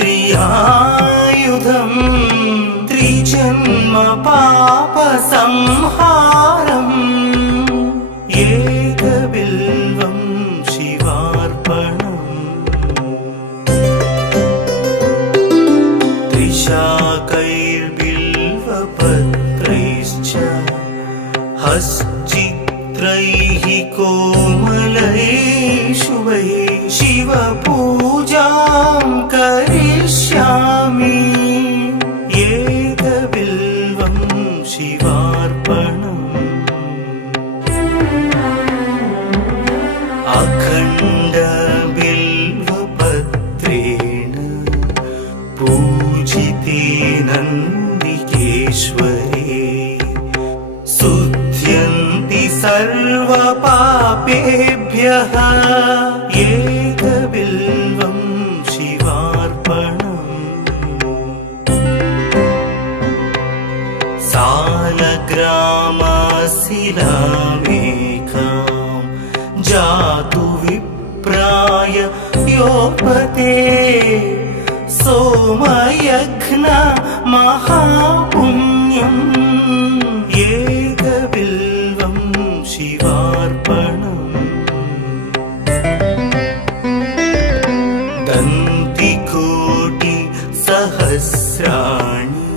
त्रियायुधं त्रिजन्म पापसंहारम् एकबिल्वं शिवार्पणम् त्रिशाकैर्बिल्वपत्रैश्च हश्चित्रैः कोमलैः शुभैः शिवपूजां करिष्यामि एकबिल्वं शिवार्पणम् अखण्डबिल्वपत्रेण पूजिते नन्दिकेश्वरे शुध्यन्ति सर्वपापेभ्यः एकबिल्वं शिवार्पणम् सालग्रामशिलामेकां जातु विप्राय योपते सोमयज्ञ महापुण्यम् एकबिल्वं शिवार्पणम् दन्तिकोटिसहस्राणि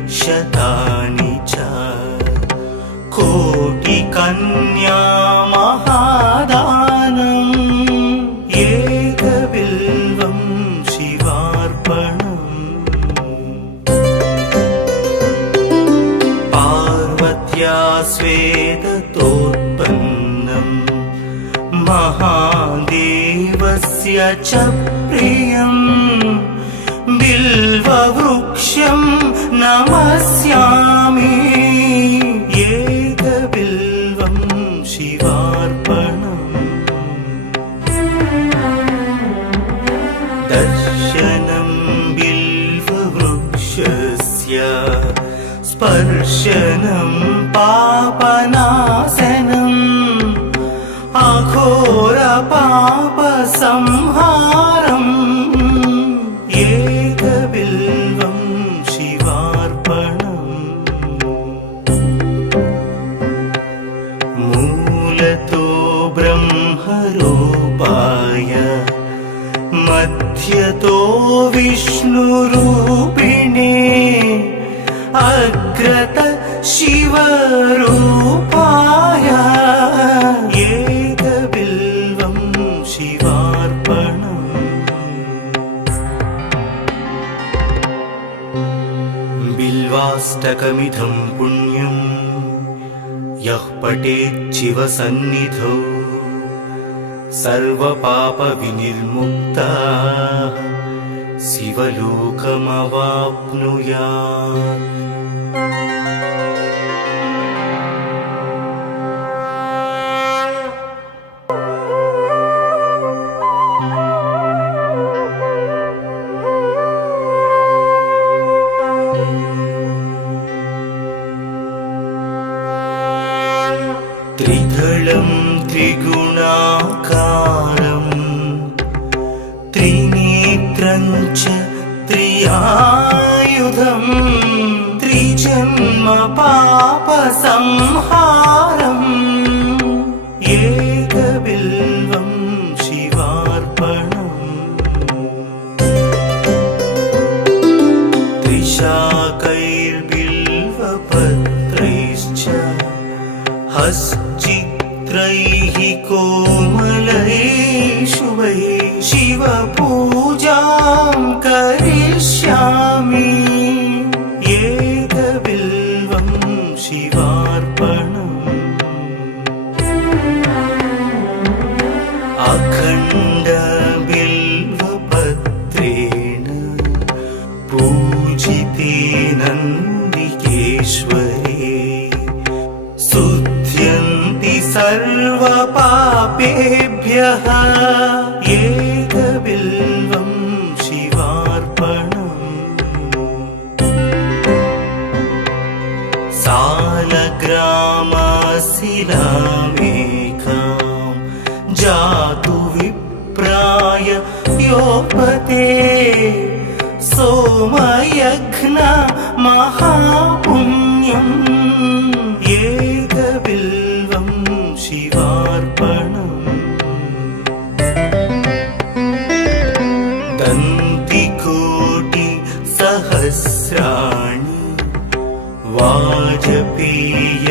वाजपेयशतानि च कोटिकन्या महादानम् एकबिल्वं शिवार्पणम् पार्वत्या स्वेदतोत्पन्नम् महादेवस्य च प्रियम् बिल्ववृक्षं नमस्यामि एकबिल्वं शिवार्पणम् दर्शनं बिल्ववृक्षस्य स्पर्शनं पापनाशनम् अघोरपापसंहारम् एकबिल्वं शिवार्पणम् मूलतो ब्रह्मरूपाय मध्यतो विष्णुरूपिणे अग्रत शिवरूपाय एकबिल्वं शिवार्पणम् बिल्वाष्टकमिदं पुण्यं यः पठेत् शिवसन्निधौ सर्वपापविनिर्मुक्तः शिवलोकमवाप्नुयात् त्रिदलं त्रिगुणाकारं त्रिनेत्रं च त्रियायुधं त्रिजन्म पापसंहारम् एकबिल्वं शिवार्पणम् त्रिशाकैर्बिल्वपत्रैश्च हश्चित्रैः कोमलैः शुभैः शिवपूजां करिष्यामि एकबिल्वं शिवार्पणम् अखण्डबिल्वपत्रेण पूजिते नन्दिकेश्वरे शुध्यन्ति सर्वपापेभ्यः एकबिल्वं शिवार्पणम् सालग्रामशिलामेकां जातु विप्राय योपते सोमयघ्न महापुण्यम् एकबिल्वं शिवार्पणम् दन्तिकोटि सहस्राणि वाजपेय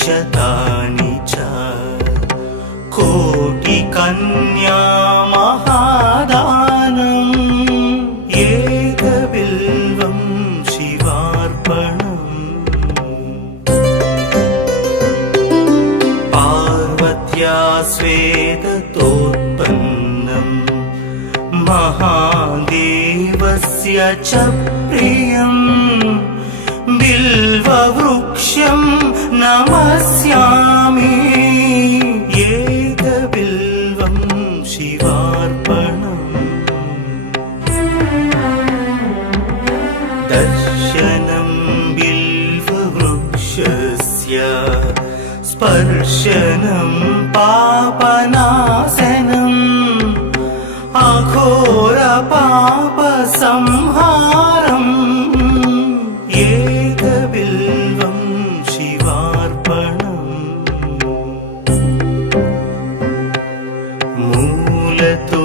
शतानि च कोटिकन्या महादानम् एकबिल्वं शिवार्पणम् पार्वत्या स्वेदतोत्पन्नम् महादेवस्य च प्रियम् बिल्ववृक्षं नमस्यामि एकबिल्वं शिवार्पणम् दर्शनं बिल्ववृक्षस्य स्पर्शनं पापनाशनम् अघोरपापसंहारम् एकबिल्वं शिवार्पणम् मूलतो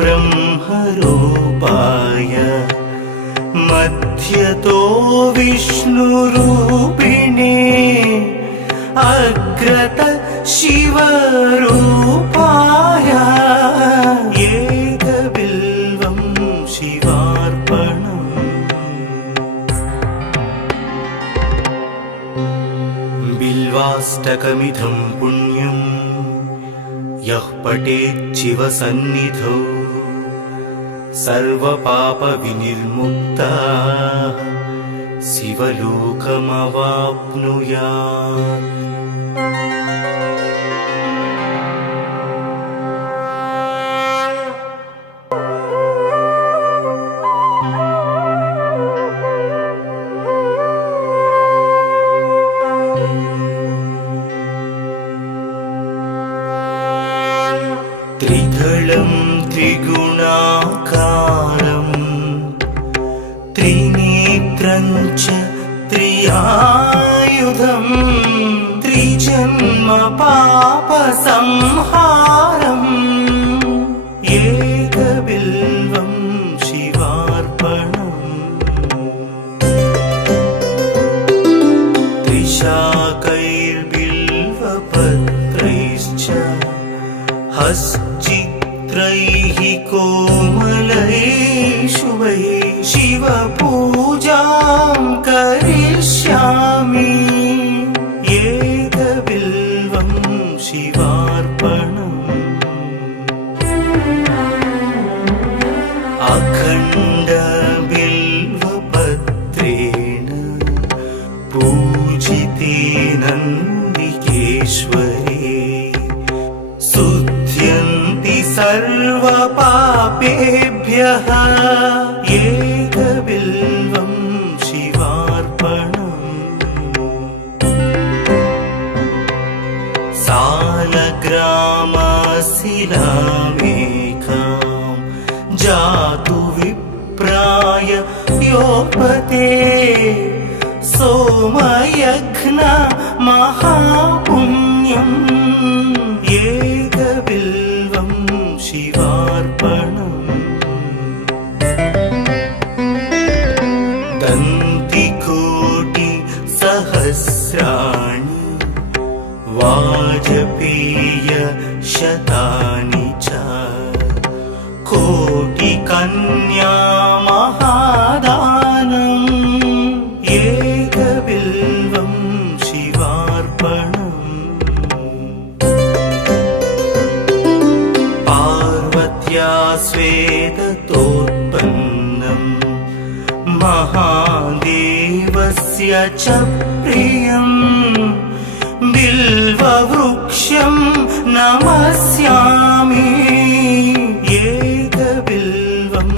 ब्रह्मरूपाय मध्यतो विष्णुरूपिणे अग्रत शिवरूपाय एकबिल्वं शिवार्पणम् बिल्वाष्टकमिदं पुण्यं यः पठेत् शिवसन्निधौ सर्वपापविनिर्मुक्तः शिवलोकमवाप्नुयात् त्रिदलं त्रिगुणाकारं त्रिनेत्रं च त्रियायुधं त्रिजन्म पापसंहारम् एकबिल्वं शिवार्पणम् त्रिशाकैर्बिल्वपत्रैश्च हश्चित्रैः कोमलैः शुभैः शिवपूजां करिष्यामि एकबिल्वं शिवार्पणम् अखण्डबिल्वपत्रेण पूजिते नन्दिकेश्वरे शुध्यन्ति सर्वपापेभ्यः एकबिल्वं शिवार्पणम् सालग्रामशिलामेकां जातु विप्राय योपते सोमयघ्न महापुण्यम् एकबिल्वं शिवार्पणम् दन्तिकोटि सहस्राणि वाजपेय शतानि च कोटिकन्या महादानम् एकबिल्वं शिवार्पणम् पार्वत्या स्वेदतोत्पन्नम् महादेवस्य च प्रियम् बिल्ववृक्षं नमस्यामि एकबिल्वं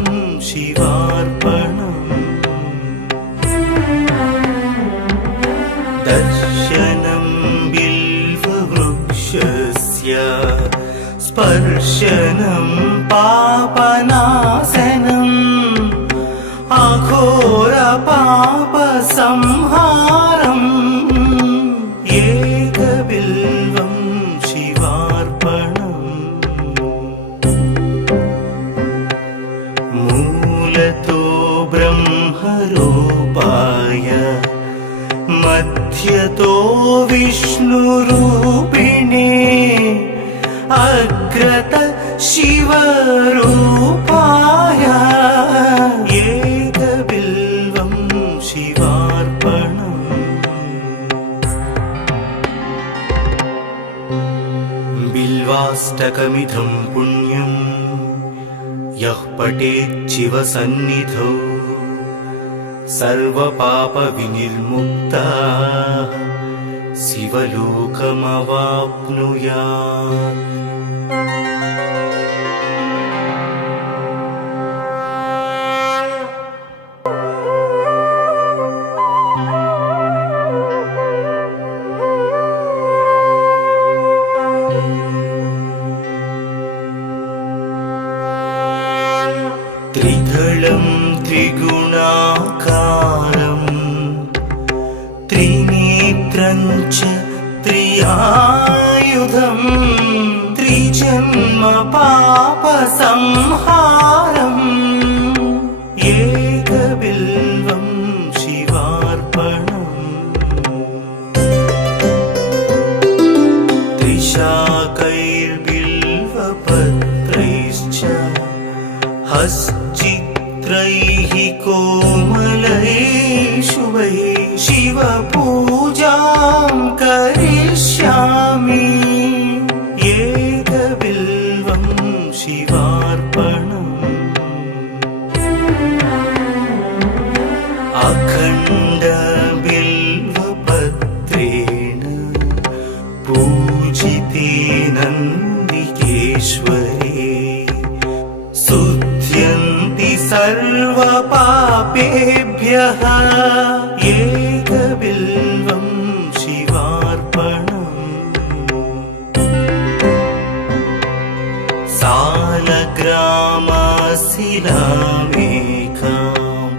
शिवार्पणम् दर्शनं बिल्ववृक्षस्य स्पर्शनं पापना पापसंहारम् एकबिल्वं शिवार्पणम् मूलतो ब्रह्मरूपाय मध्यतो विष्णुरूपिणे अग्रत शिवरूपाय एकबिल्वं शिवार्पणम् बिल्वाष्टकमिदं पुण्यं यः पठेत् शिवसन्निधौ सर्वपापविनिर्मुक्तः शिवलोकमवाप्नुयात्। त्रिदलं त्रिगुणाकारं त्रिनेत्रं च त्रियायुधं त्रिजन्म पापसंहारम् एकबिल्वं शिवार्पणम् त्रिशाकैर्बिल्वपत्रैश्च हश्चित्रैः कोमलैः शुभैः शिवपूजां करिष्यामि एकबिल्वं शिवार्पणम् अखण्डबिल्वपत्रेण पूजिते नन्दिकेश्वरे शुध्यन्ति सर्वपापेभ्यः एकबिल्वं शिवार्पणम् सालग्रामशिलामेकां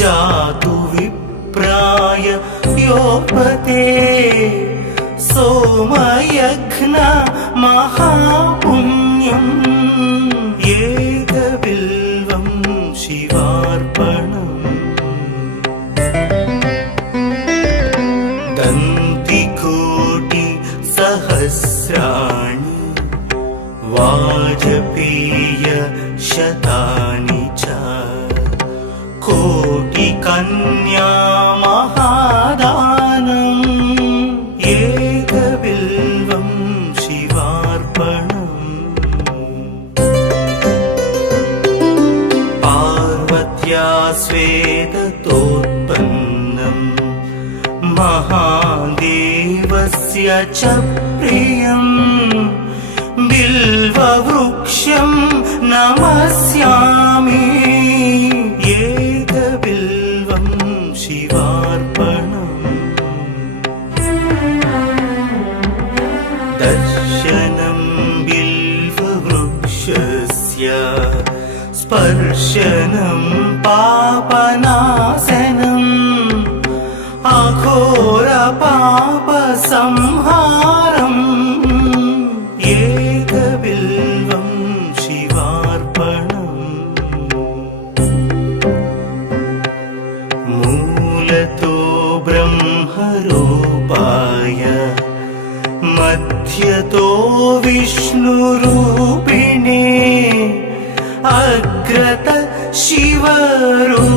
जातु विप्राय योपते सोमयज्ञ महापुण्यम् एकबिल्वं शिवार्पणम् दन्तिकोटिसहस्राणि वाजपेय शतानि च कोटिकन्या महादानम् एकबिल्वं शिवार्पणम् पार्वत्या स्वेदतोत्पन्नं महादेवस्य च प्रियं बिल्ववृक्षं नमस्यामि एकबिल्वं शिवार्पणम् दर्शनं बिल्ववृक्षस्य स्पर्शनं पापनाशनम् अघोरपापसंहारम् एकबिल्वं शिवार्पणम् मूलतो ब्रह्मरूपाय मध्यतो विष्णुरूपिणे अग्रत शिवरूपाय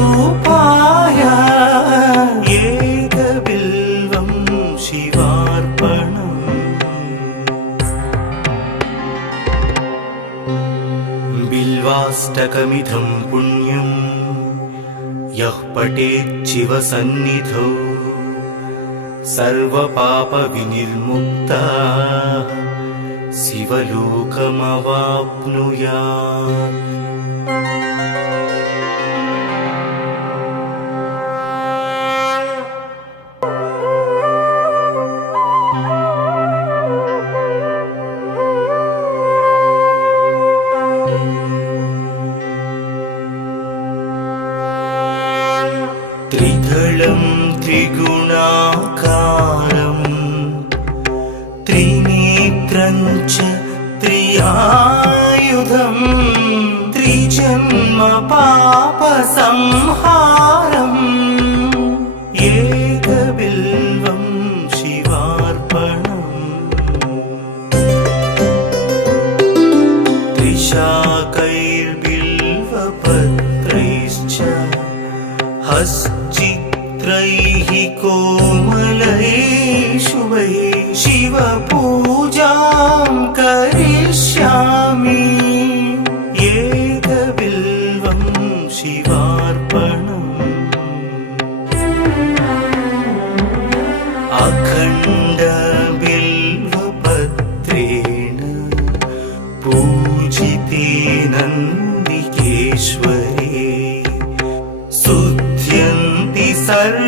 एकबिल्वं शिवार्पणम् बिल्वाष्टकमिदं पुण्यं यः पठेत् शिवसन्निधौ सर्वपापविनिर्मुक्तः शिवलोकमवाप्नुयात्। त्रिध त्रिदलं त्रिगुणाकारं त्रिनेत्रं च त्रियायुधं त्रिजन्म पापसंहारम् एकबिल्वं शिवार्पणम् त्रिशाकैर्बिल्वपत्रैश्च हश्चित्रैः कोमलैः शुभैः शिवपूजां करिष्यामि एकबिल्वं शिवार्पणम् अखण्डबिल्वपत्रेण पूजिते नन्दिकेश्वरे शुध्यन्ति सर्वपापेभ्यः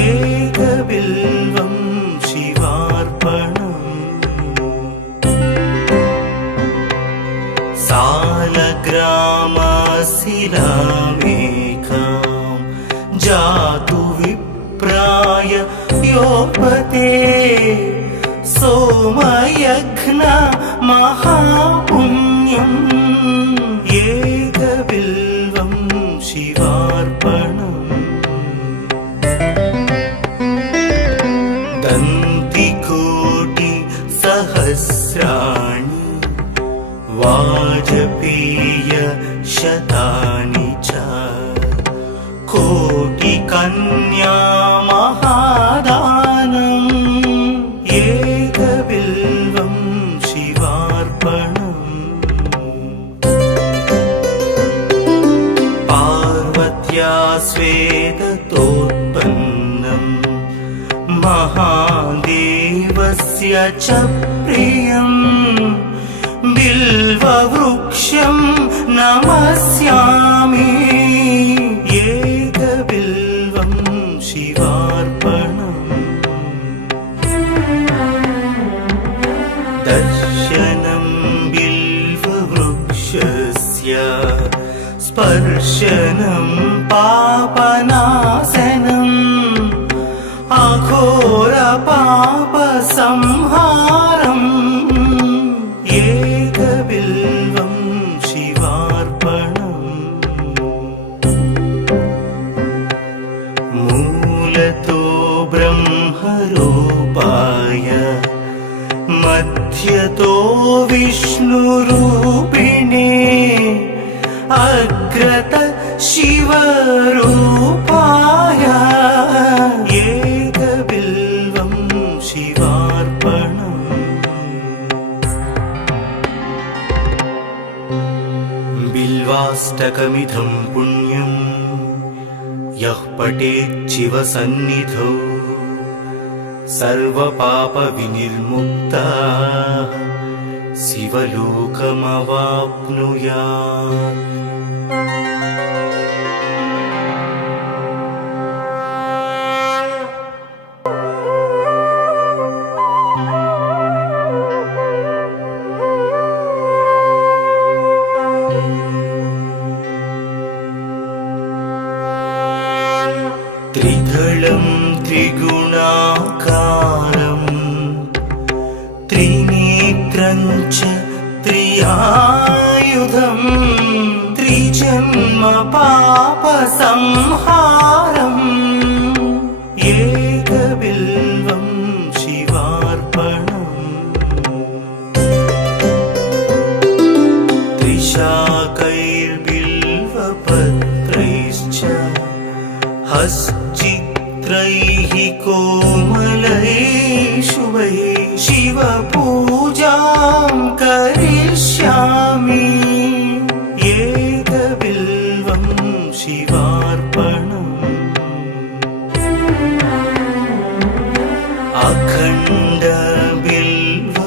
एकबिल्वं शिवार्पणम् सालग्रामशिलामेकां जातु विप्राय योपते सोमयज्ञ महापुण्यम् एकबिल्वं शिवार्पणम् दन्तिकोटि सहस्राणि वाजपेय शतानि च कोटिकन्या महादानम् एकबिल्वं शिवार्पणम् पार्वत्या स्वेदतोत्पन्नं महादेवस्य च प्रियम् बिल्ववृक्षं नमस्यामि एकबिल्वं शिवार्पणम् दर्शनं बिल्ववृक्षस्य स्पर्शनं पापनाशनम् अघोरपापसंहारम् एकबिल्वं शिवार्पणम् मूलतो ब्रह्मरूपाय मध्यतो विष्णुरूपिणे अग्रत शिवरूपाय एकबिल्वं शिवार्पणम् बिल्वाष्टकमिदं पुण्यं यः पठेत् शिवसन्निधौ सर्वपापविनिर्मुक्तः शिवलोकमवाप्नुयात् त्रिदलं त्रिगुणाकारं त्रिनेत्रं च त्रियायुधं त्रिजन्म पापसंहारम् एकबिल्वं शिवार्पणम् त्रिशाकैर्बिल्वपत्रैश्च हश्चित्रैः कोमलैः शुभैः शिवपूजां करिष्यामि एकबिल्वं शिवार्पणम्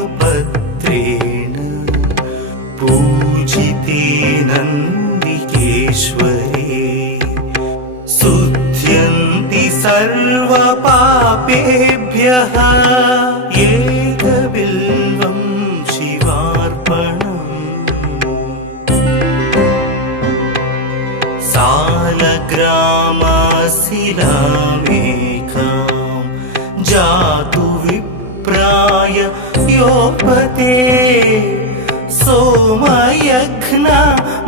अखण्डबिल्वपत्रेण पूजिते नन्दिकेश्वरे शुध्यन्ति सर्वपापेभ्यः एकबिल्वं शिवार्पणम् सा सोमयघ्न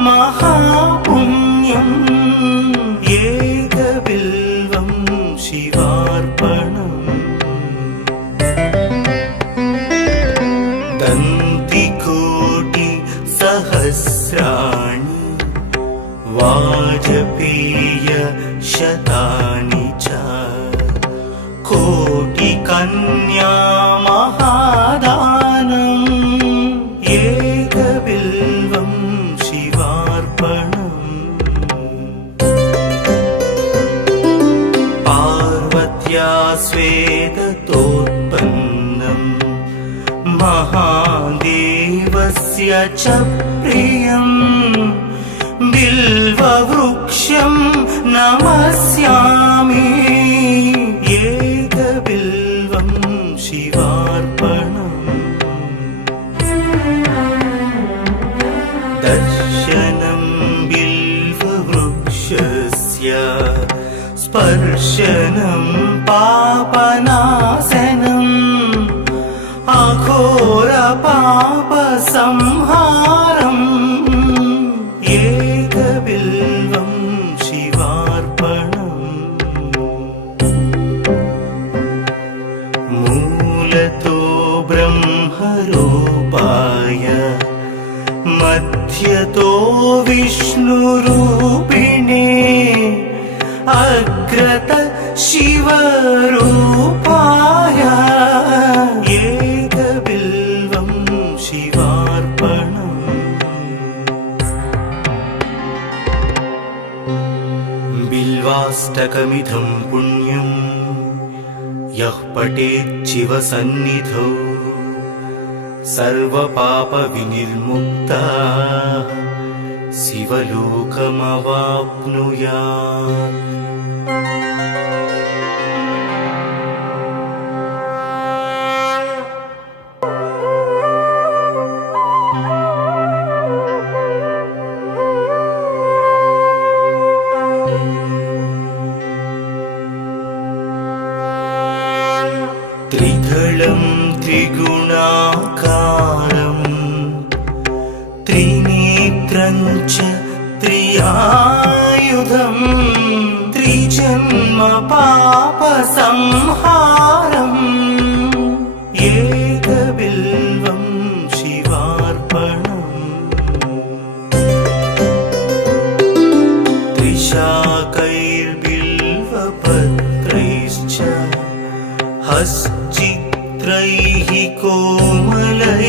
महापुण्यम् एकबिल्वं शिवार्पणम् दन्तिकोटि सहस्राणि वाजपेय शतानि च कोटिकन्या महादानम् एकबिल्वं शिवार्पणम् पार्वत्या स्वेदतोत्पन्नम् महादेवस्य च प्रियम् बिल्ववृक्षं नमस्यामि एकबिल्वं शिवार्पणम् दर्शनं बिल्ववृक्षस्य स्पर्शनं पापनाशनम् अघोरपापसंहारम् एकबिल्वं शिवार्पणम् मूलतो ब्रह्मरूपाय मध्यतो विष्णुरूपिणे अग्रत शिवरूपाय एकबिल्वं शिवार्पणम् बिल्वाष्टकमिदं पुण्यम् यः पठेत् शिवसन्निधौ सर्वपापविनिर्मुक्तः शिवलोकमवाप्नुयात् त्रिदलं त्रिगुणाकारम् त्रिनेत्रं च त्रियायुधम् त्रिजन्म पापसंहारम् एकबिल्वं शिवार्पणम् त्रिशाकैर्बिल्वपत्रैश्च हश्चित्रैः कोमलैः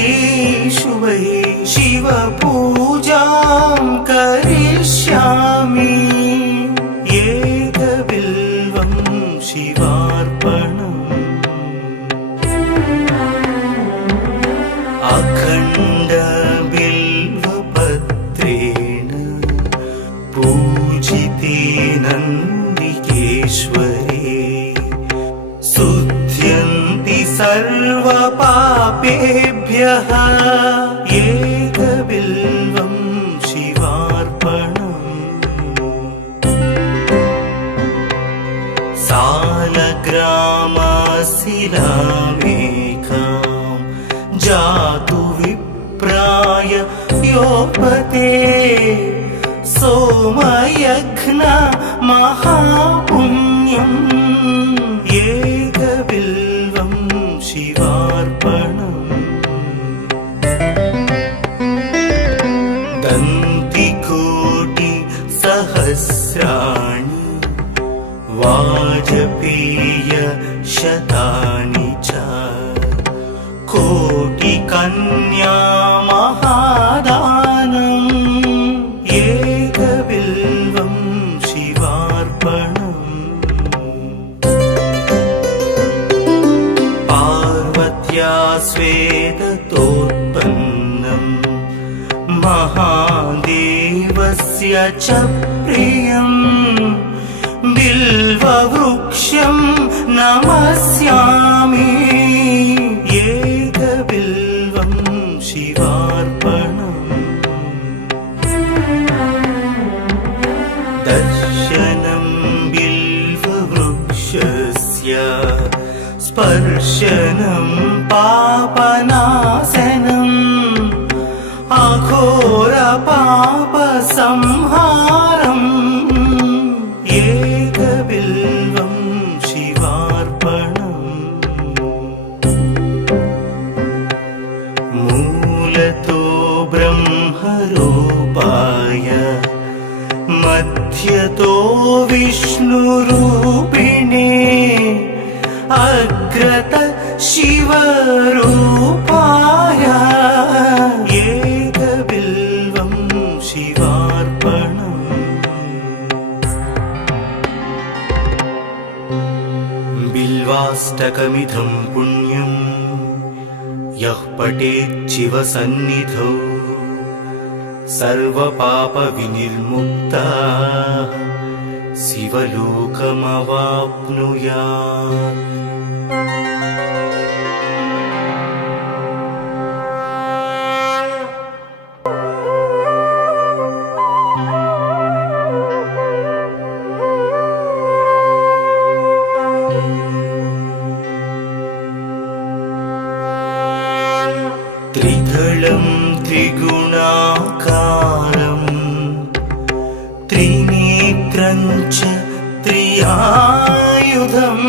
शुभैः शिवपूजां करिष्यामि एकबिल्वं शिवार्पणम् अखण्डबिल्वपत्रेण पूजिते नन्दिकेश्वरे शुध्यन्ति सर्वपापेभ्यः एकबिल्वं शिवार्पणम् सालग्रामशिलामेकां जातु विप्राय योपते सोमयघ्न महापुण्यम् एकबिल्वं शिवार्पणम् दन्तिकोटि सहस्राणि वाजपेय शतानि च कोटिकन्या महादानम् एकबिल्वं शिवार्पणम् पार्वत्या स्वेदतोत्पन्नम् महादेवस्य च प्रियम् बिल्ववृक्षं नमस्यामि एकबिल्वं शिवार्पणम् दर्शनं बिल्ववृक्षस्य स्पर्शनं पापनाशनम् अघोर पाप संहारम् एकबिल्वं शिवार्पणम् मूलतो ब्रह्मरूपाय मध्यतो विष्णुरूपिणे अग्रत शिवरूपाय एकबिल्वं शिवार्पणम् बिल्वाष्टकमिदं पुण्यं यः पठेत् शिवसन्निधौ सर्वपापविनिर्मुक्तः शिवलोकमवाप्नुयात्। त्रिदलं त्रिगुणाकारं त्रिनेत्रं च त्रियायुधं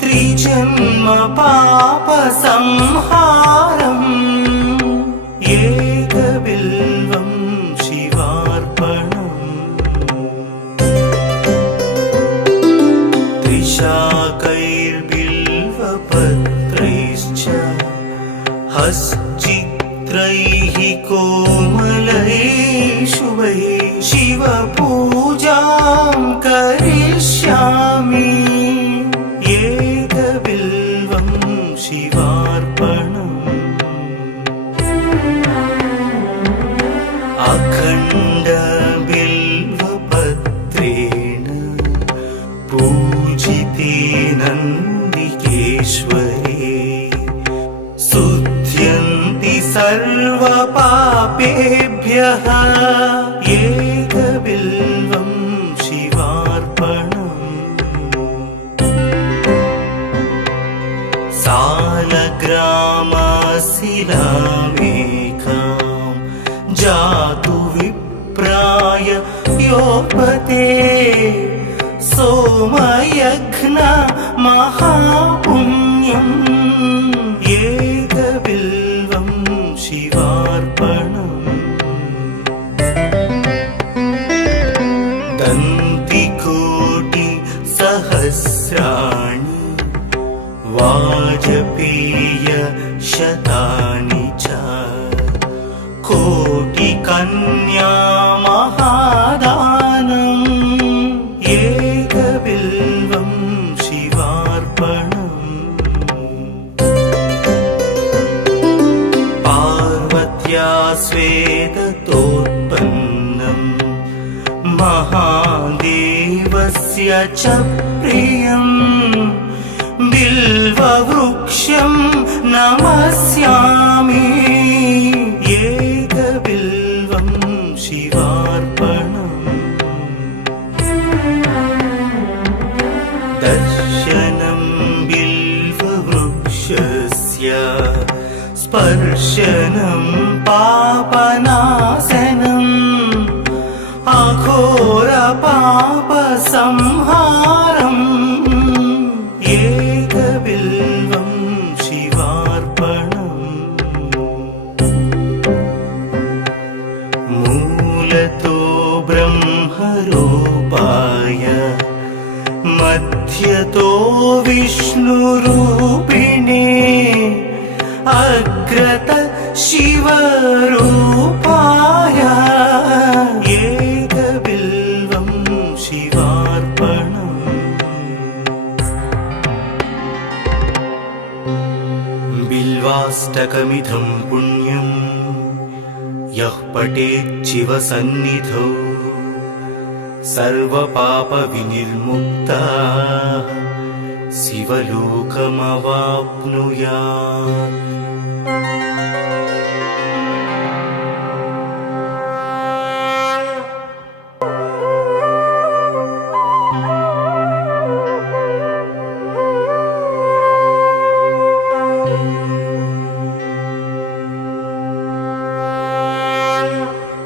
त्रिजन्म पापसंहारम् एकबिल्वं शिवार्पणम् त्रिशाकैर्बिल्वपत्रैश्च हश्चित्रैः कोमलैः शुभैः शिवपूजां करिष्यामि एकबिल्वं शिवार्पणम् अखण्डबिल्वपत्रेण पूजिते नन्दिकेश्वरे शुध्यन्ति सर्वपापेभ्यः एकबिल्वं शिवार्पणम् सालग्रामशिलामेकां जातु विप्राय योपते सोमयज्ञ महापुण्यम् एकबिल्वं शिवार्पणम् दन्तिकोटिसहस्राणि वाजपेयशतानि च कोटिकन्या महादानम् एकबिल्वं शिवार्पणम् पार्वत्या स्वेदतोत्पन्नं महादेवस्य च प्रियम् बिल्ववृक्षं नमस्यामि एकबिल्वं शिवार्पणम् दर्शनं बिल्ववृक्षस्य स्पर्शनं पापनाशनम् अघोर पापसंहारम् एकबिल्वं शिवार्पणम् मूलतो ब्रह्मरूपाय मध्यतो विष्णुरूपिणे अग्रत शिवरूपाय एकबिल्वं शिवार्पणम् बिल्वाष्टकमिदं पुण्यं यः पठेत् शिवसन्निधौ सर्वपापविनिर्मुक्तः शिवलोकमवाप्नुयात्।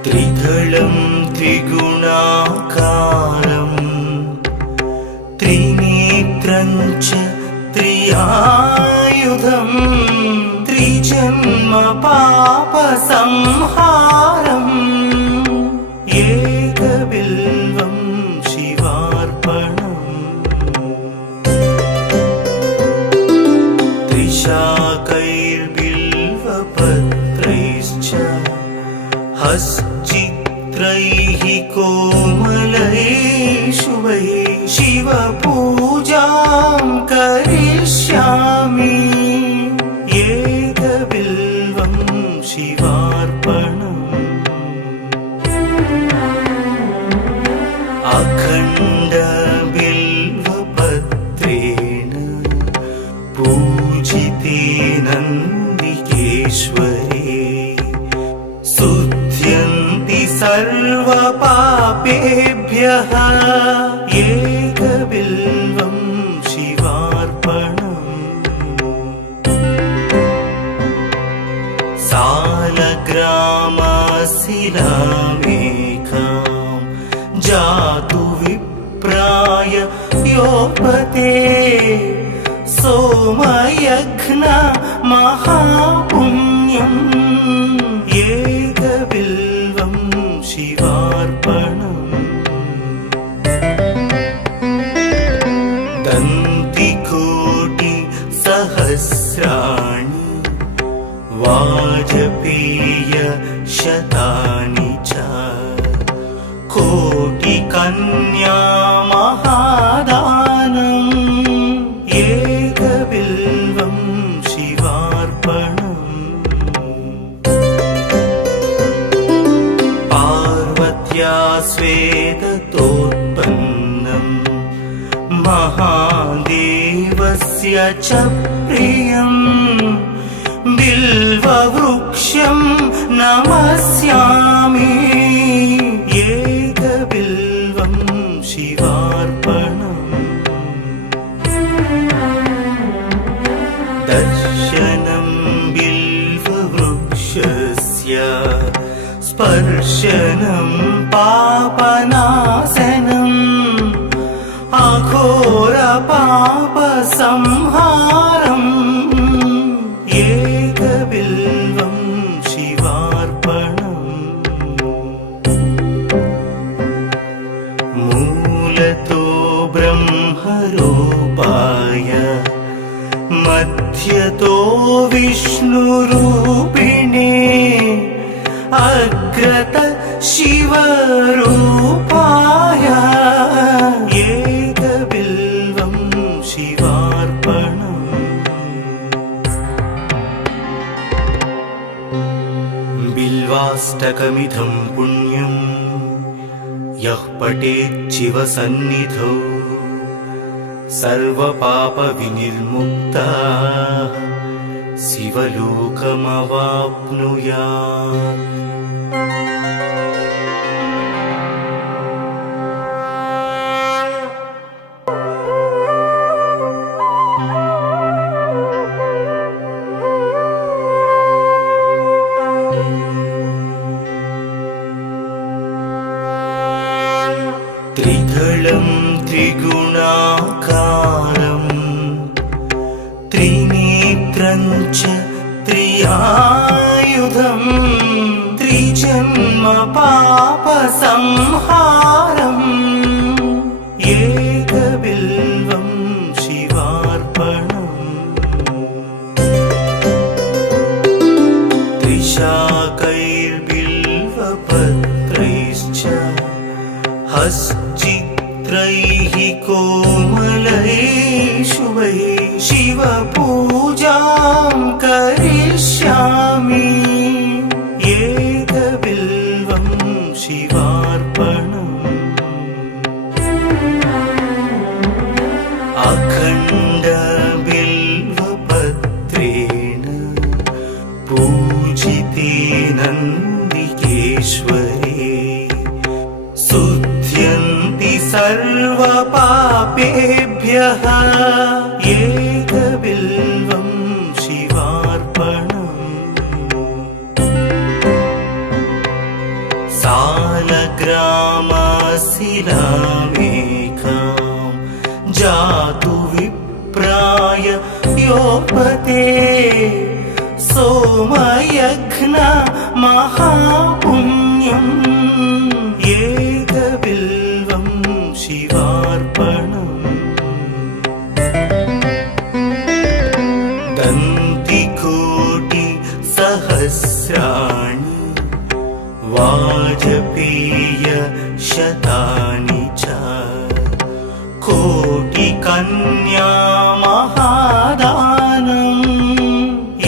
त्रिदलं त्रिगुणाकारं त्रिनेत्रं च त्रियायुधं त्रिजन्म पापसंहारम् एकबिल्वं शिवार्पणम् त्रिशाकैर्बिल्वपत्रैश्च हश्चित्रैः कोमलैः शुभैः शिवपूजां करिष्यामि एकबिल्वं शिवार्पणम् अखण्डबिल्वपत्रेण पूजिते नन्दिकेश्वरे शुध्यन्ति सर्वपापेभ्यः एकबिल्वं शिवार्पणम् सालग्रामशिलामेकां जातु विप्राय योपते सोमयज्ञ महापुण्यम् एकबिल्वं शिवार्पणम् दन्तिकोटिसहस्राणि वाजपेयशतानि च कोटिकन्या महादानम् एकबिल्वं शिवार्पणम् पार्वत्या स्वेदतोत्पन्नं महादेवस्य च प्रियम् बिल्ववृक्षं नमस्यामि एकबिल्वं शिवार्पणम् दर्शनं बिल्ववृक्षस्य स्पर्शनं पापनाशनम् अघोरपापसंहारम् एकबिल्वं शिवार्पणम् मूलतो ब्रह्मरूपाय मध्यतो विष्णुरूपिणे अग्रत शिवरूपाय एकबिल्वं शिवार्पणम् बिल्वाष्टकमिदं पुण्यं यः पठेत् शिवसन्निधौ सर्वपापविनिर्मुक्तः शिवलोकमवाप्नुयात् त्रिदलं त्रिगुणाकारं त्रिनेत्रं च त्रियायुधं त्रिजन्म पापसंहारम् एकबिल्वं शिवार्पणम् त्रिशाकैर्बिल्वपत्रैश्च हश्चित्रैः कोमलैः शुभैः शिवपूजां करिष्यामि एकबिल्वं शिवार्पणम् अखण्डबिल्वपत्रेण पूजिते नन्दिकेश्वरे शुध्यन्ति सर्वपापेभ्यः एकबिल्वं शिवार्पणम् सालग्रामशिलामेकां जातु विप्राय योपते सोमयघ्न महापुण्यम् एकबिल्वं शिवार्पणम् दन्तिकोटि सहस्राणि वाजपेय शतानि च कोटिकन्या महादानम्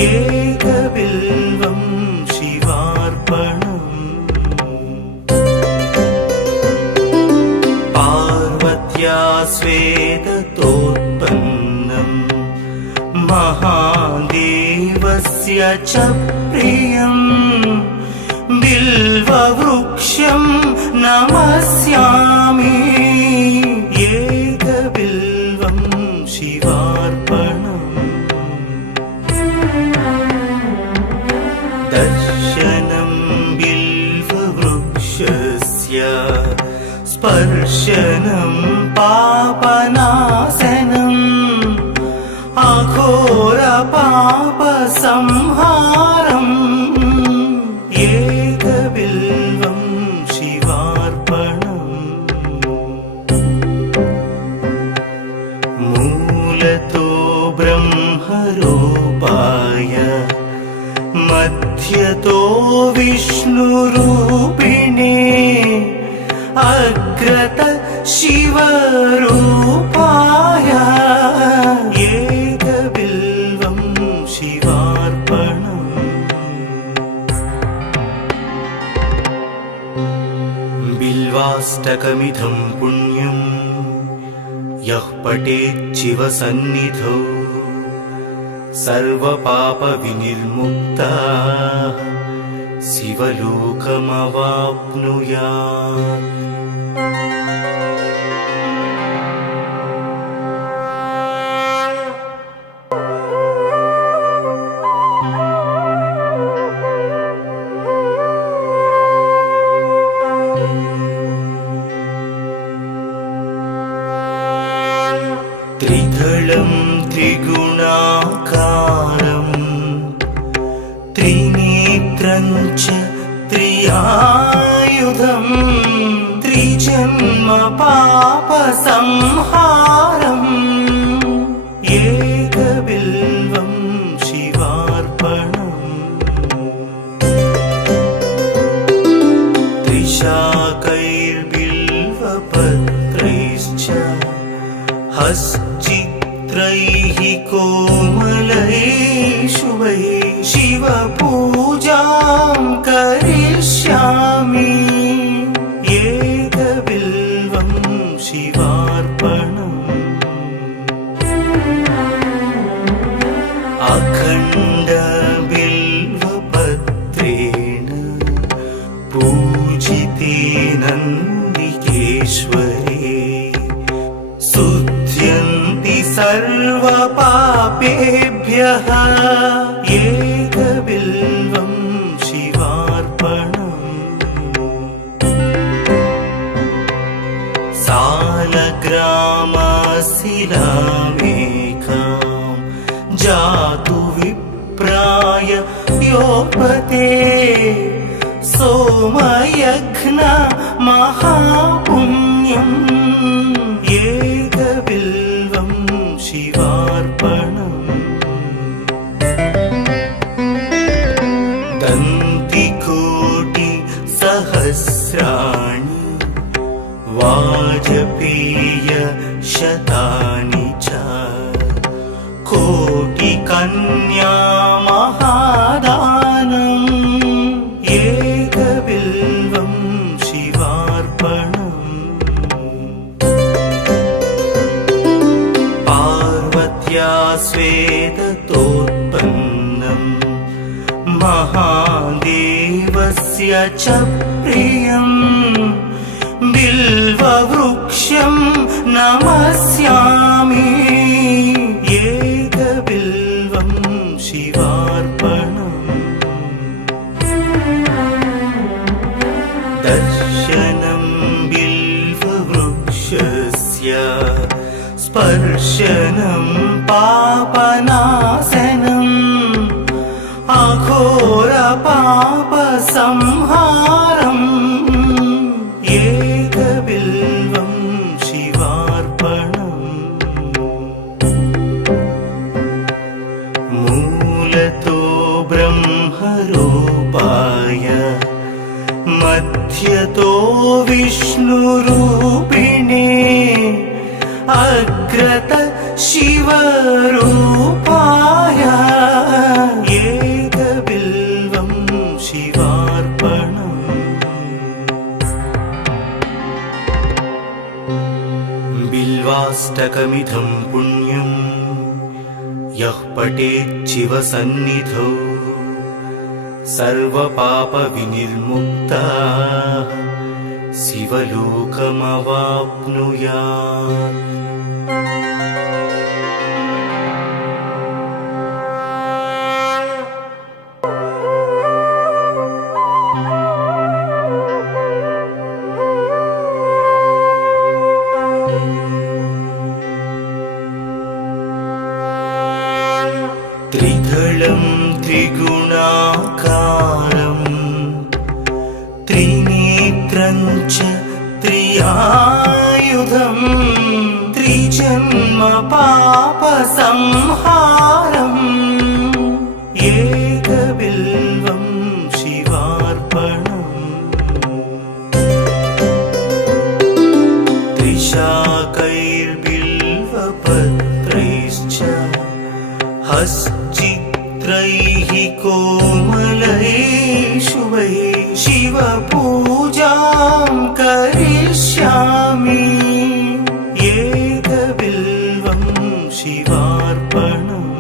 एकबिल्वं शिवार्पणम् पार्वत्या स्वेदतोत्पन्नम् महादेवस्य च प्रियम् बिल्ववृक्षं नमस्यामि एकबिल्वं शिवार्पणम् दर्शनं बिल्ववृक्षस्य स्पर्शनं पापनाशनम् अघोरपापसंहारम् एकबिल्वं शिवार्पणम् मूलतो ब्रह्मरूपाय मध्यतो विष्णुरूपिणे अग्रत शिवरूपाय एकबिल्वं शिवार्पणम् बिल्वाष्टकमिदं पुण्यं यः पठेत् शिवसन्निधौ सर्वपापविनिर्मुक्तः शिवलोकमवाप्नुयात् त्रिदलं त्रिगुणाकारं त्रिनेत्रं च त्रियायुधं त्रिजन्म पापसंहारम् एकबिल्वं शिवार्पणम् त्रिशाकैर्बिल्वपत्रैश्च हश्चित्रैः कोमलैः शुभैः शिवपूजां करिष्यामि एकबिल्वं शिवार्पणम् अखण्डबिल्वपत्रेण पूजिते नन्दिकेश्वरे शुध्यन्ति सर्वपापेभ्यः एकबिल्वं शिवार्पणम् सालग्रामशिलामेकां जातु विप्राय योपते सोमयघ्न महापुण्यम् एकबिल्वं शिवार्पणम् दन्तिकोटि सहस्राणि वाजपेय शतानि च कोटिकन्या महादानम् एकबिल्वं शिवार्पणम् पार्वत्या स्वेदतोत्पन्नम् महादेवस्य च प्रियम् बिल्ववृक्षं नमस्यामि एकबिल्वं शिवार्पणम् दर्शनं पापनाशनम् अघोरपापसंहारम् एकबिल्वं शिवार्पणम् मूलतो ब्रह्मरूपाय मध्यतो विष्णुरूपिणे अग्रत शिवरूपाय एकबिल्वं शिवार्पणम् बिल्वाष्टकमिदं पुण्यं यः पठेत् शिवसन्निधौ सर्वपापविनिर्मुक्तः शिवलोकमवाप्नुयात्। त्रिदलं त्रिगुणाकारं त्रिनेत्रं च त्रियायुधं त्रिजन्म पापसंहारम् एकबिल्वं शिवार्पणम् त्रिशाकैर्बिल्वपत्रैश्च हश्चित्रैः कोमलैः शुभैः शिवपूजां करिष्यामि एकबिल्वं शिवार्पणम्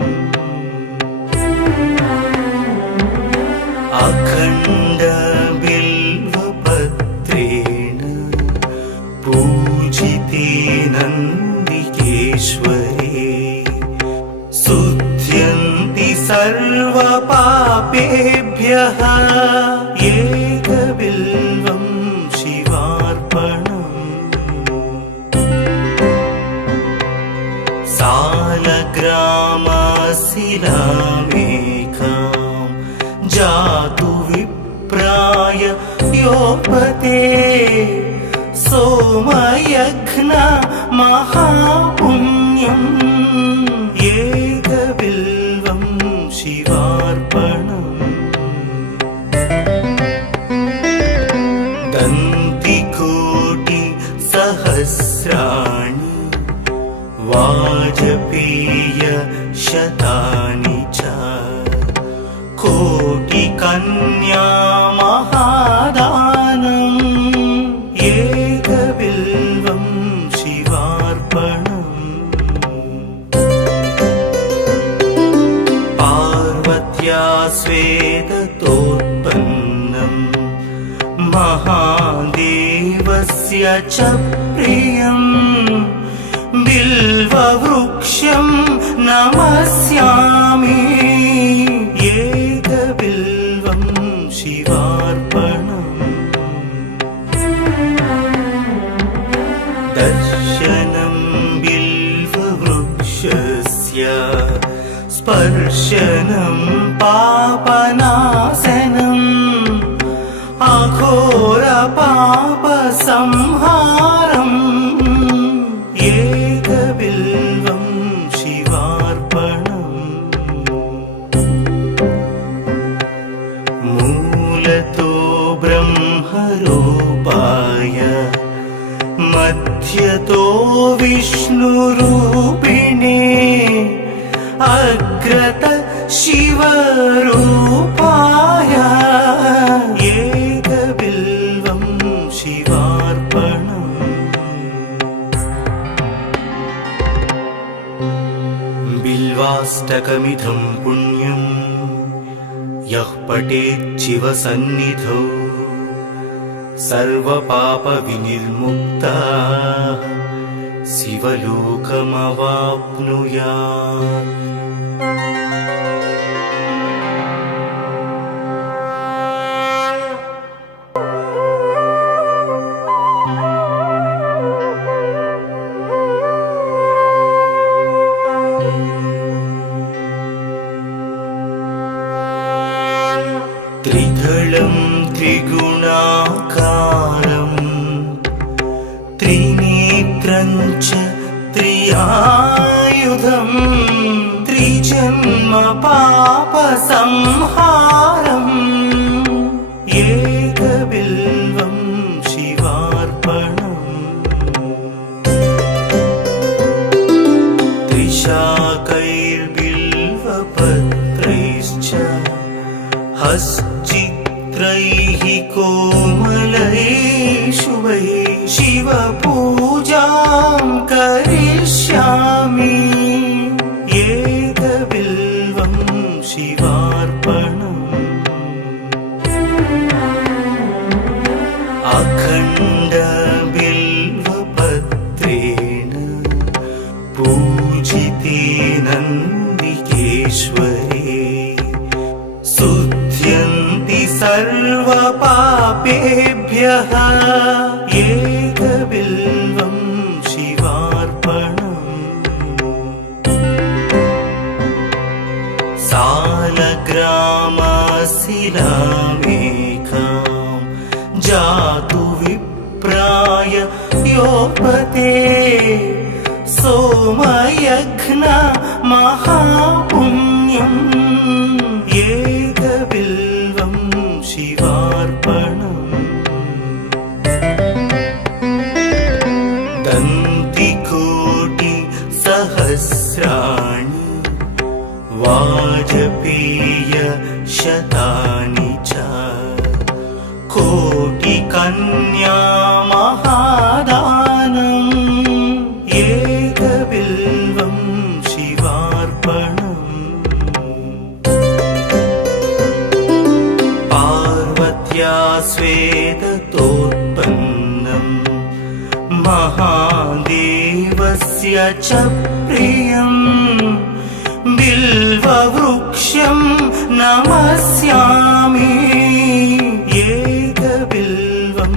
अखण्डबिल्वपत्रेण पूजिते नन्दिकेश्वरे शुध्यन्ति सर्वपापेभ्यः एकबिल्वं शिवार्पणम् सालग्रामशिलामेकां जातु विप्राय योपते सोमयज्ञ महापुण्यम् एकबिल्वं शिवार्पणम् दन्तिकोटिसहस्राणि वाजपेयशतानि च कोटिकन्या महादानम् एकबिल्वं शिवार्पणम् पार्वत्या स्वेदतोत्पन्नं महादेवस्य च प्रियम् बिल्ववृक्षं नमस्यामि एकबिल्वं शिवार्पणम् दर्शनं बिल्ववृक्षस्य स्पर्शनं पापनाशनम् अघोरपापसंहारम् एकबिल्वं शिवार्पणम् मूलतो ब्रह्मरूपाय मध्यतो विष्णुरूपिणे अग्रत शिवरूपाय एकबिल्वं शिवार्पणम् बिल्वाष्टकमिदं पुण्यं यः पठेत् शिवसन्निधौ सर्वपापविनिर्मुक्तः शिवलोकमवाप्नुयात्। त्रिनेत्रं च त्रियायुधम् त्रिजन्म पापसंहारम् एकबिल्वं शिवार्पणम् त्रिशाकैर्बिल्वपत्रैश्च हश्चित्रैः कोमलैः शुभैः शिवपूजां करिष्यामि एकबिल्वं शिवार्पणम् अखण्डबिल्वपत्रेण पूजिते नन्दिकेश्वरे शुध्यन्ति सर्वपापेभ्यः एकबिल्वं शिवार्पणम् सालग्रामशिलामेकां जातु विप्राय योपते सोमयज्ञ महापुण्यम् एकबिल्वं शिवार्पणम् दन्तिकोटिसहस्राणि वाजपेयशतानि च कोटिकन्या महादानम् एकबिल्वं शिवार्पणम् पार्वत्या स्वेदतोत्पन्नं महादेवस्य च प्रियम् बिल्ववृक्षं नमस्यामि एकबिल्वं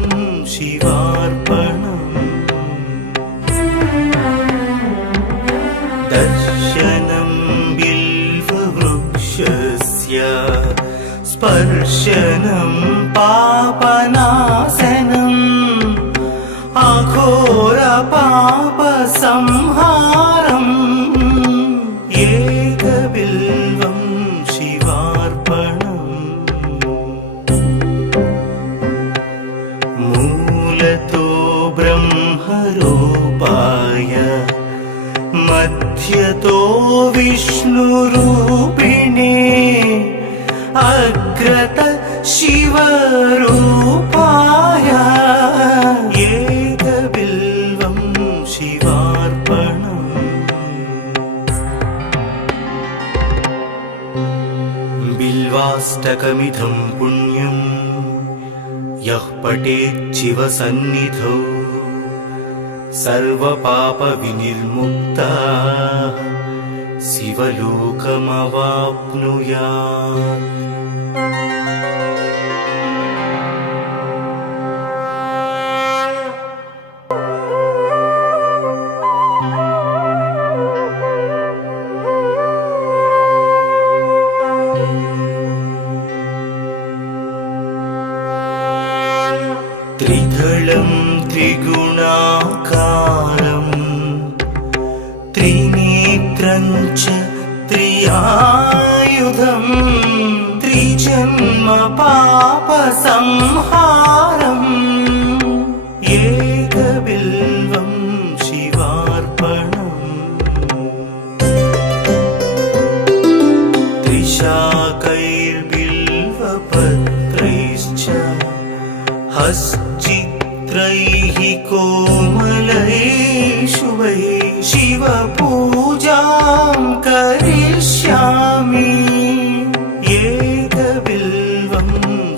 शिवार्पणम् दर्शनं बिल्ववृक्षस्य स्पर्शनं पापनाशनम् अघोरपापसंहारम् एकबिल्वं शिवार्पणम् मूलतो ब्रह्मरूपाय मध्यतो विष्णुरूपिणे अग्रत शिवरूपाय एकबिल्वं शिवार्पणम् बिल्वाष्टकमिदं पुण्यं यः पठेत् शिवसन्निधौ सर्वपापविनिर्मुक्तः शिवलोकमवाप्नुयात् त्रिदलं त्रिगुणाकारं त्रिनेत्रं च त्रियायुधम् त्रिजन्म पापसंहारम् एकबिल्वं शिवार्पणम् त्रिशाकैर्बिल्वपत्रैश्च हश्चित्रैः कोमलैः शुभैः शिवपूजां करिष्यामि एकबिल्वं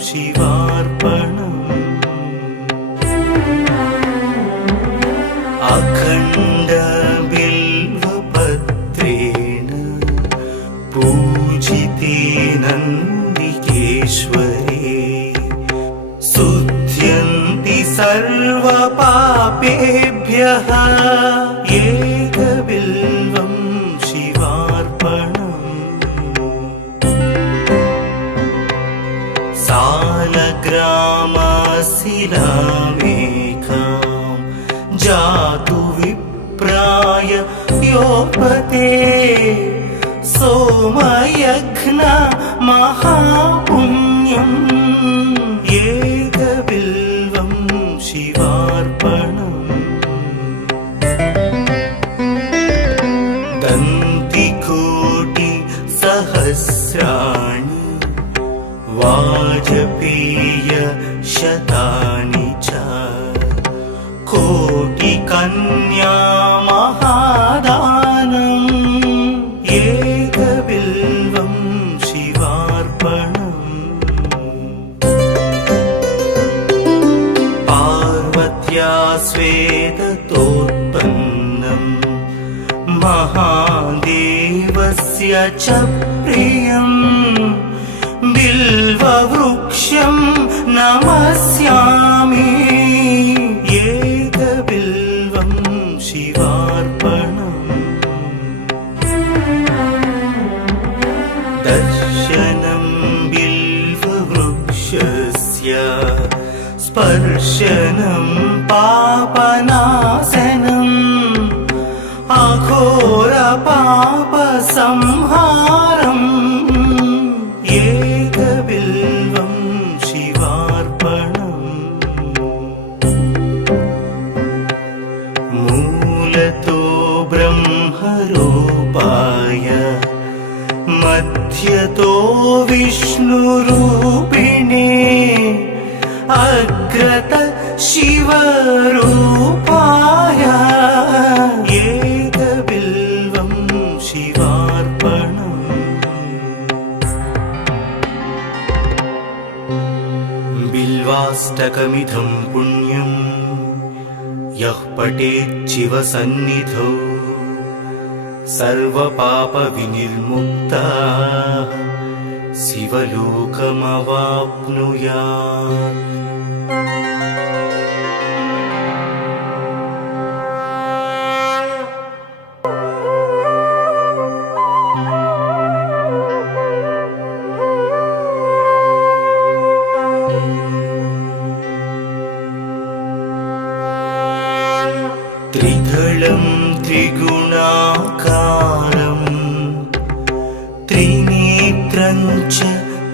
शिवार्पणम् अखण्डबिल्वपत्रेण पूजिते नन्दिकेश्वरे शुध्यन्ति सर्वपापेभ्यः एकबिल्वं शिवार्पणम् सालग्रामशिलामेकां जातु विप्राय योपते सोमयघ्न महापुण्यम् एकबिल्वं शिवार्पणम् दन्तिकोटि सहस्राणि वाजपेय शतानि च कोटिकन्या महादानम् एकबिल्वं शिवार्पणम् पार्वत्या स्वेदतोत्पन्नम् महादेवस्य च प्रियम् बिल्ववृक्षं नमस्यामि एकबिल्वं शिवार्पणम् दर्शनं बिल्ववृक्षस्य स्पर्शनं पापनाशनम् अघोरपापसंहारम् एकबिल्वं शिवार्पणम् मूलतो ब्रह्मरूपाय मध्यतो विष्णुरूपिणे अग्रत शिवरूपाय एकबिल्वं शिवार्पणम् बिल्वाष्टकमिदं पुण्यं यः पठेत् शिवसन्निधौ सर्वपापविनिर्मुक्तः शिवलोकमवाप्नुयात् त्रिदलं त्रिगुणाकारं त्रिनेत्रं च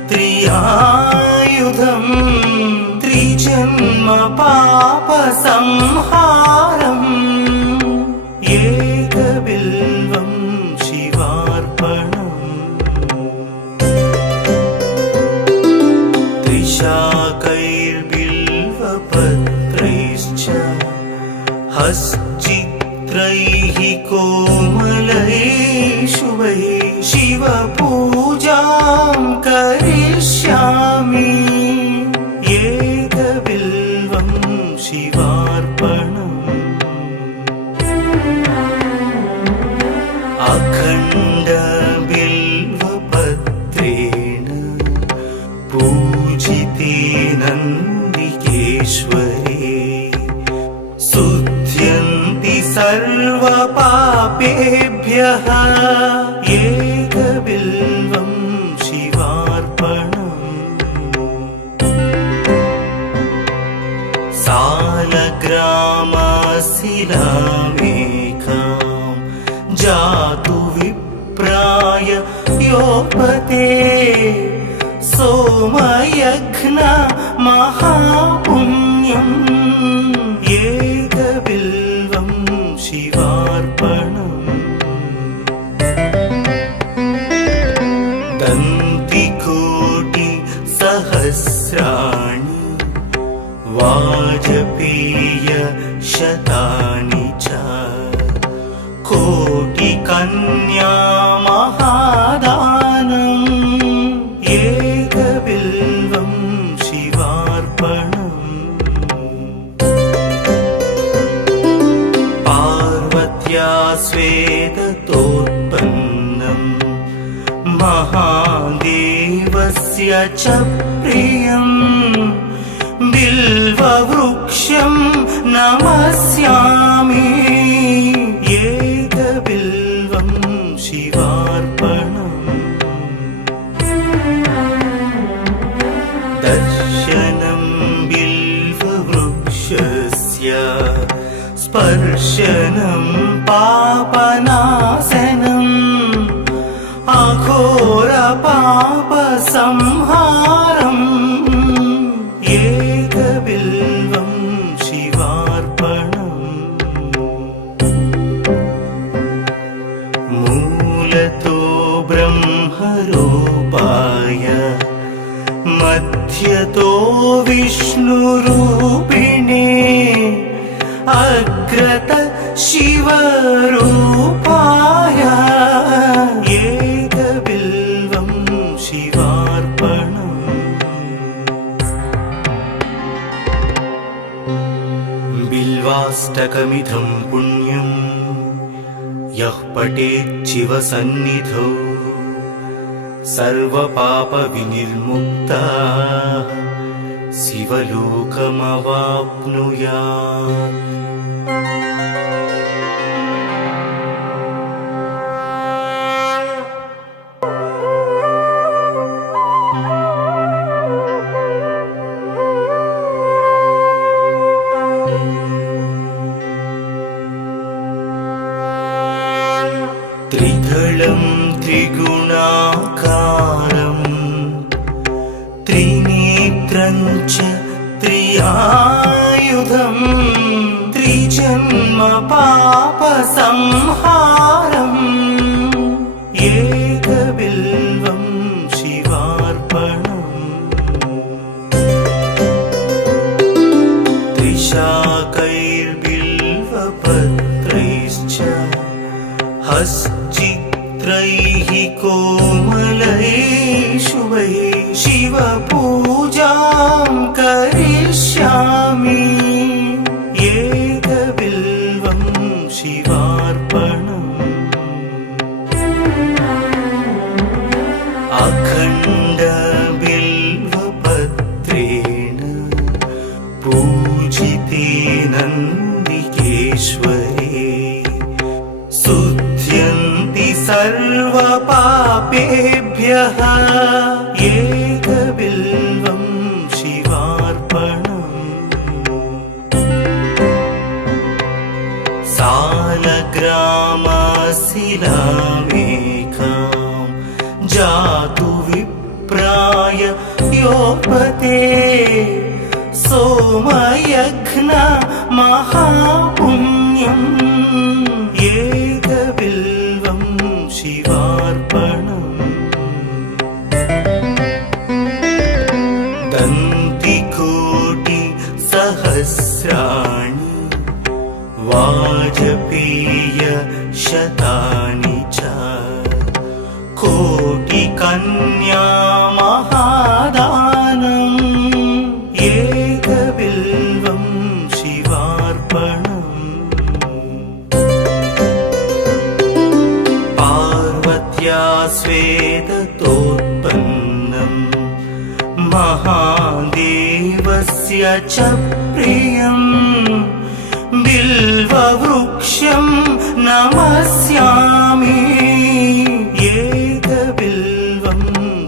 त्रियायुधं त्रिजन्म पापसंहारम् एकबिल्वं शिवार्पणम् त्रिशाकैर्बिल्वपत्रैश्च हश्चित्रैः कोमलैः शुभैः शिवपूजां करिष्यामि एकबिल्वं शिवार्पणम् अखण्डबिल्वपत्रेण पूजिते नन्दिकेश्वरे शुध्यन्ति सर्वपापेभ्यः एकबिल्वं शिवार्पणम् सालग्रामशिलामेकां जातु विप्राय योपते सोमयघ्न महापुण्यम् एकबिल्वं शिवार्पणम् दन्तिकोटि सहस्राणि वाजपेय शतानि च कोटिकन्या महादानम् एकबिल्वं शिवार्पणम् पार्वत्या स्वेदतोत्पन्नम् महादेवस्य च प्रियम् बिल्ववृक्षं नमस्यामि एकबिल्वं शिवार्पणम् दर्शनं बिल्व स्पर्शनं पापनाशनम् अघोरपापसंहारम् एकबिल्वं शिवार्पणम् मूलतो ब्रह्मरूपाय मध्यतो विष्णुरूपिणे अग्रत शिवरूपाय एकबिल्वं शिवार्पणम् बिल्वाष्टकमिदं पुण्यं यः पठेत् शिवसन्निधौ सर्वपापविनिर्मुक्तः शिवलोकमवाप्नुयात्। त्रिदलं त्रिगुणाकारं त्रिनेत्रं च त्रियायुधं त्रिजन्म पापसंहारम् एकबिल्वं शिवार्पणम् त्रिशाकैर्बिल्वपत्रैश्च हश्चित्रैः कोमलैः शुभैः शिवपूजां करिष्यामि एकबिल्वं शिवार्पणम् अखण्डबिल्वपत्रेण पूजिते नन्दिकेश्वरे शुध्यन्ति सर्वपापेभ्यः एकबिल्वं शिवार्पणम् सालग्रामशिलामेकां जातु विप्राय योपते सोमयज्ञ महापुण्यम् एकबिल्वं शिवार्पणम् दन्तिकोटिसहस्राणि वाजपेयशतानि च कोटिकन्या महादानम् एकबिल्वं शिवार्पणम् पार्वत्या स्वेदतोत्पन्नं महादेवस्य च प्रियम् बिल्ववृक्षं नमस्यामि एकबिल्वं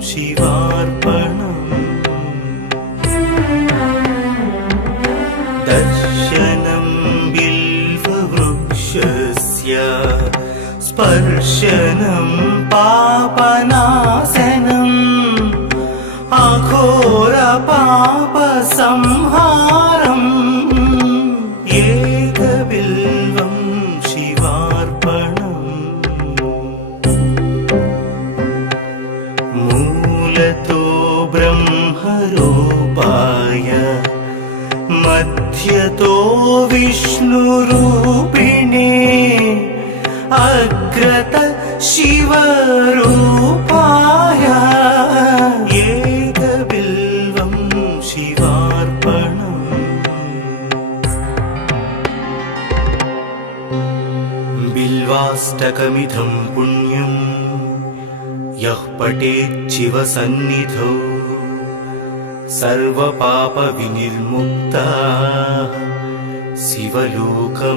शिवार्पणम् दर्शनं बिल्ववृक्षस्य स्पर्शनं पापनाशनम् अघोरपापसंहारम् एकबिल्वं शिवार्पणम् मूलतो ब्रह्मरूपाय मध्यतो विष्णुरूपिणे अग्रत शिवरूपाय एकबिल्वं शिवार्पणम् बिल्वाष्टकमिदं पुण्यं यः पठेत् शिवसन्निधौ सर्वपापविनिर्मुक्तः शिवलोकमवाप्नुयात्।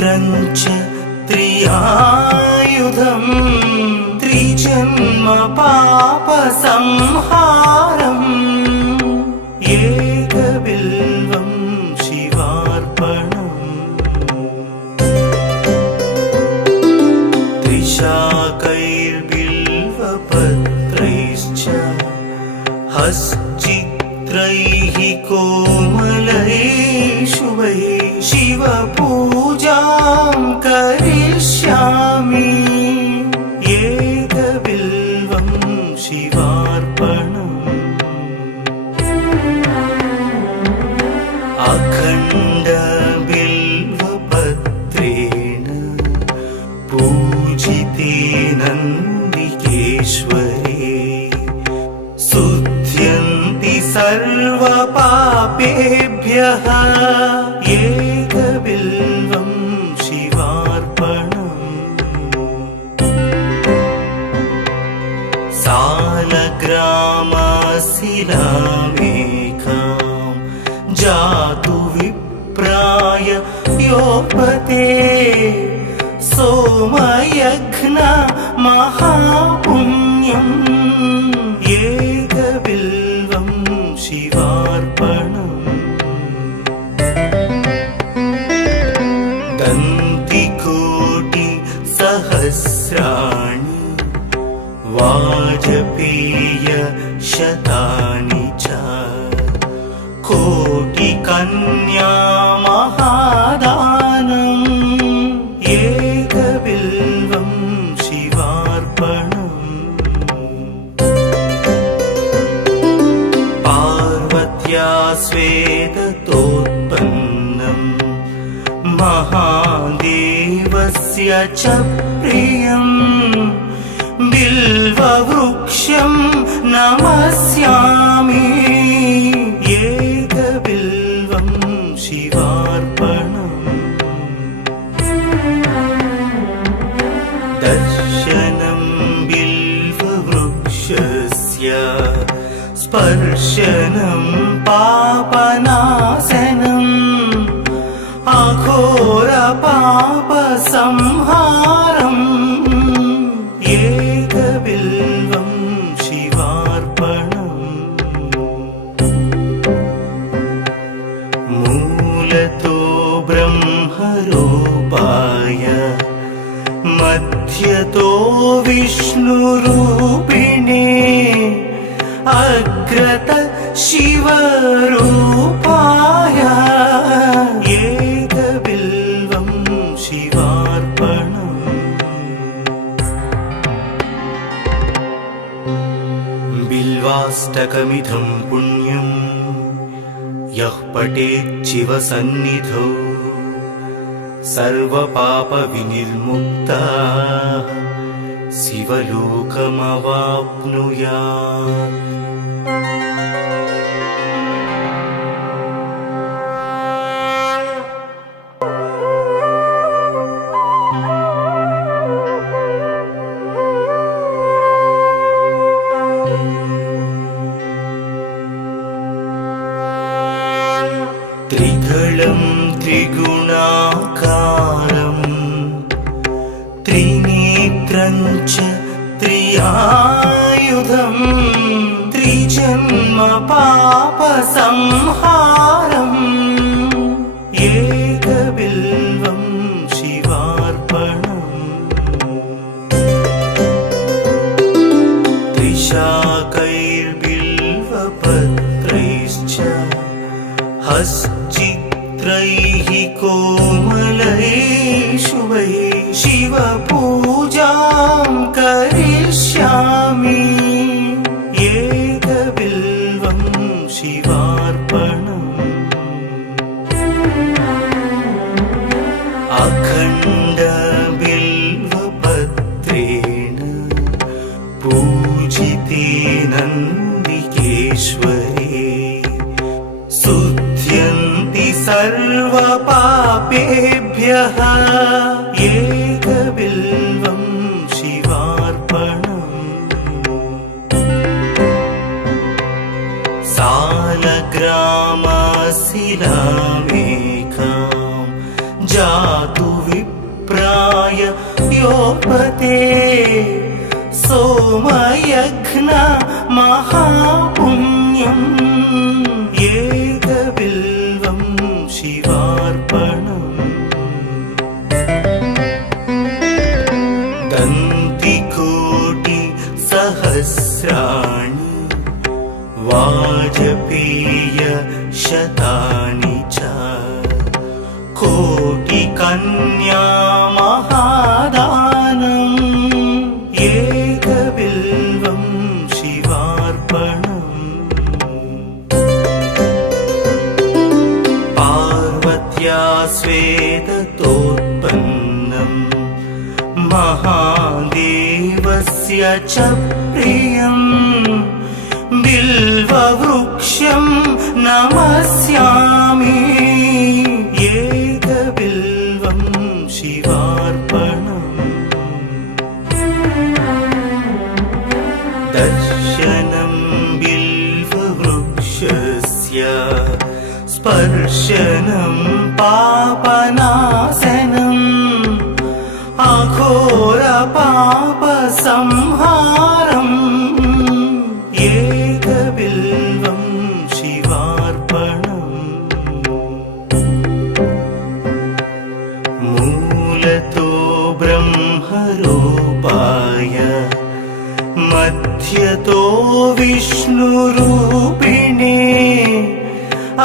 त्रिनेत्रं च त्रियायुधं त्रिजन्म पापसंहारम् एकबिल्वं शिवार्पणम् त्रिशाकैर्बिल्वपत्रैश्च हश्चित्रैः कोमलैः शुभैः शिवपूजां करिष्यामि एकबिल्वं शिवार्पणम् अखण्डबिल्वपत्रेण पूजिते नन्दिकेश्वरे शुध्यन्ति सर्वपापेभ्यः एकबिल्वं शिवार्पणम् सालग्रामशिलामेकां जातु विप्राय योपते सोमयज्ञ महापुण्यम् एकबिल्वं शिवार्पणम् दन्तिकोटिसहस्राणि वाजपेय शतानि च कोटिकन्या महादानम् एकबिल्वं शिवार्पणम् पार्वत्या स्वेदतोत्पन्नं महादेवस्य च प्रियम् बिल्ववृक्षं नमस्यामि एकबिल्वं शिवार्पणम् दर्शनं बिल्ववृक्षस्य स्पर्शनं पापनाशनम् अघोरपापसंहारम् एकबिल्वं शिवार्पणम् मूलतो ब्रह्मरूपाय मध्यतो विष्णुरूपिणे अग्रत शिवरूपाय एकबिल्वं शिवार्पणम् बिल्वाष्टकमिदं पुण्यं यः पठेत् शिवसन्निधौ सर्वपापविनिर्मुक्तः शिवलोकमवाप्नुयात् त्रिदलं त्रिगुणाकारं त्रिनेत्रं च त्रियायुधं त्रिजन्म पापसंहारम् एकबिल्वं शिवार्पणम् त्रिशाकैर्बिल्वपत्रैश्च हश्चित्रैः कोमलैः शुभैः शिवपूजां करिष्यामि एकबिल्वं शिवार्पणम् अखण्डबिल्वपत्रेण पूजिते नन्दिकेश्वरे शुध्यन्ति सर्वपापेभ्यः एकबिल्वं शिवार्पणम् सालग्रामशिलामेकां जातु मत्स्योपते सोमयघ्न महापुण्यम् एकबिल्वं शिवार्पणम् दन्तिकोटि सहस्राणि वाजपेय शतानि च कोटिकन्या महादानम् एकबिल्वं शिवार्पणम् पार्वत्या स्वेदतोत्पन्नम् महादेवस्य च प्रियम् बिल्ववृक्षं नमस्यामि एकबिल्वं शिवार्पणम् दर्शनं बिल्ववृक्षस्य स्पर्शनं पापनाशनम् अघोरपापसंहारम् एकबिल्वं शिवार्पणम् मूलतो ब्रह्मरूपाय मध्यतो विष्णुरूपिणे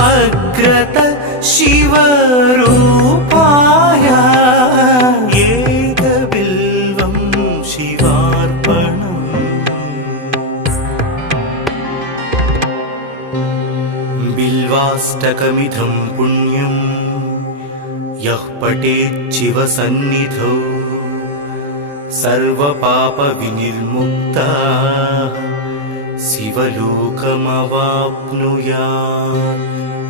अग्रत शिवरूपाय एकबिल्वं शिवार्पणम् बिल्वाष्टकमिदं पुण्यं यः पठेत् शिवसन्निधौ सर्वपापविनिर्मुक्तः शिवलोकमवाप्नुयात्।